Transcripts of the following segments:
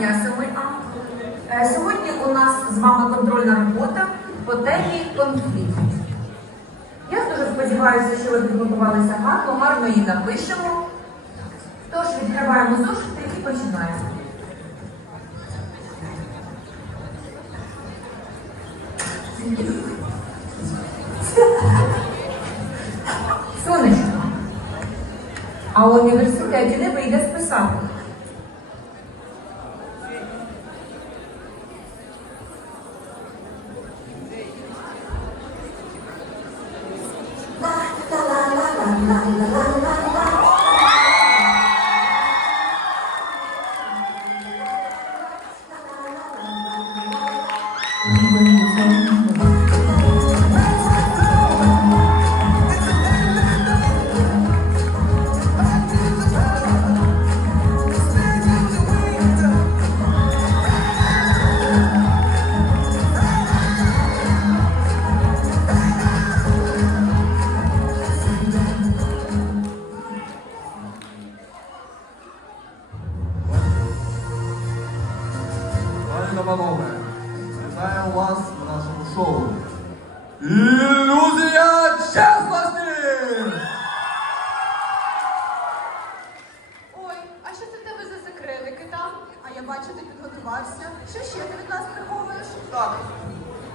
дня 7А. Е, сьогодні у нас з вами контрольна робота по темі конфлікт. Я дуже сподіваюся, що ви підготувалися гарно, гарно її напишемо. Тож відкриваємо зошити і починаємо. Сонечко. А у університеті не вийде списати. Bye.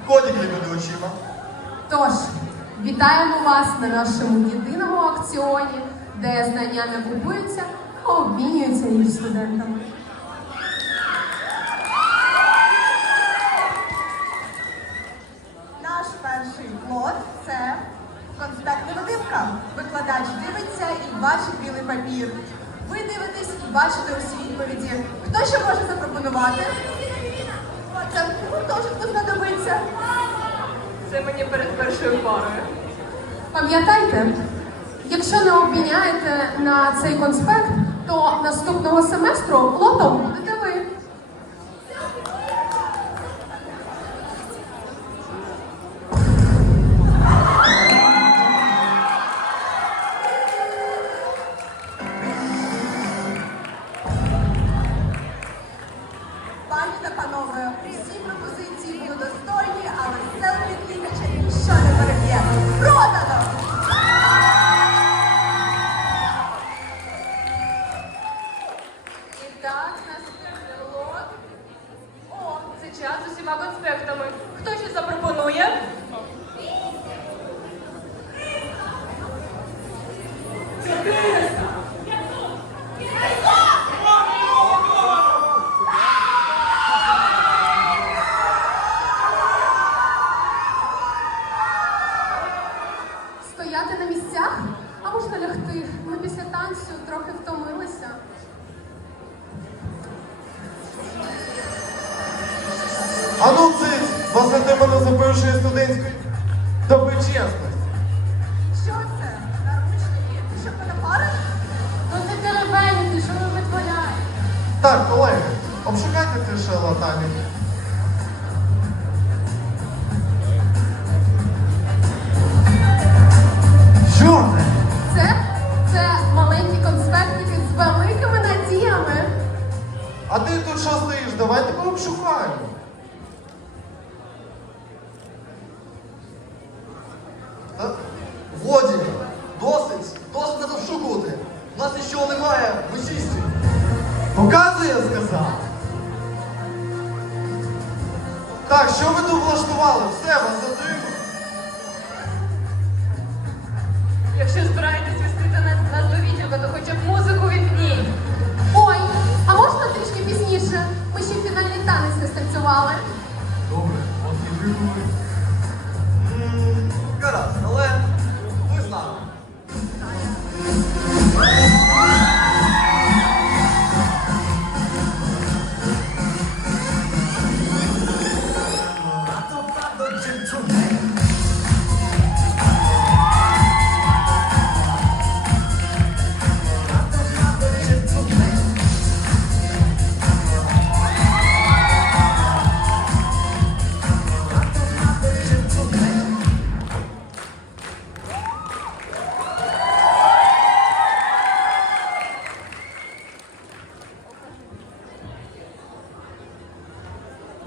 Котик перед очима. Тож, вітаємо вас на нашому єдиному аукціоні, де знання не купуються, а обмінюються між студентами. Наш перший плод це конспект невидимка. Викладач дивиться і бачить білий папір. Ви дивитесь і бачите усі відповіді. Хто ще може запропонувати? Це хто знадобиться. Це мені перед першою парою. Пам'ятайте, якщо не обміняєте на цей конспект, то наступного семестру лотом будете час з усіма конспектами. Хто ще запропонує? Вас мене за першої студентської доби чесності. Що це? Наручники? Ти що мене париш? Ну теребеніти, що ви витворяєте? Так, колеги, обшукайте ці шарлатанів. Що це? Це, це маленькі конспектики з великими надіями. А ти тут що стоїш? Давайте пообшукаємо. Показує, сказав. Так, що ви тут влаштували? Все, вас затримали. Якщо збираєтесь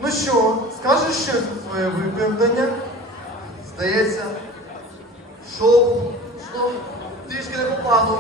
Ну що, скажеш щось про своє виправдання? Здається, шов, що трішки не по плану.